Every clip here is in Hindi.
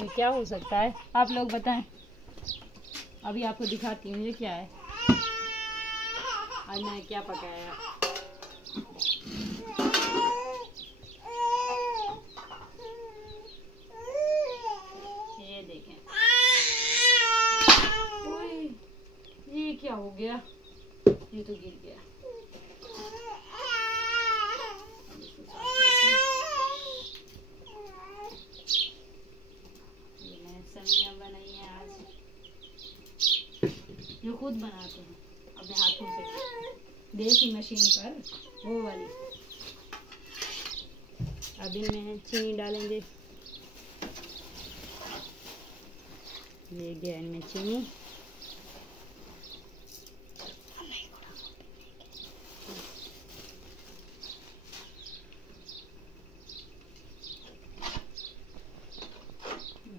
ये क्या हो सकता है, आप लोग बताएं। अभी आपको दिखाती हूँ ये क्या है। आज मैंने क्या पकाया। ये देखें। ओए, ये क्या हो गया, ये तो गिर गया। सब्जियां बनाई है आज, जो खुद बनाते हैं अपने हाथों से, देसी मशीन पर, वो वाली। अब इनमें चीनी डालेंगे। ये गया इनमें चीनी।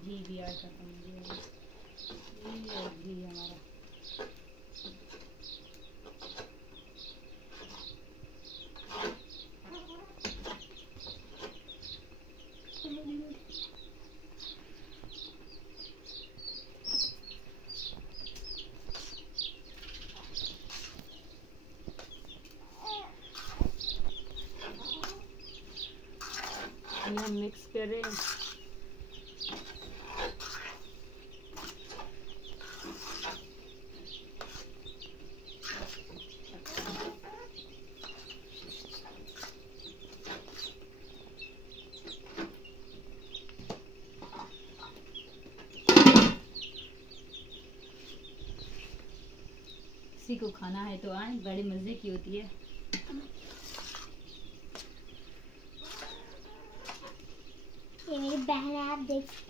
घी भी ऐड करते हैं, घी हमारा। हम मिक्स कर रहे हैं। किसी को खाना है तो आए, बड़े मजे की होती है। ये मेरी बहन है, आप देख सकते हैं।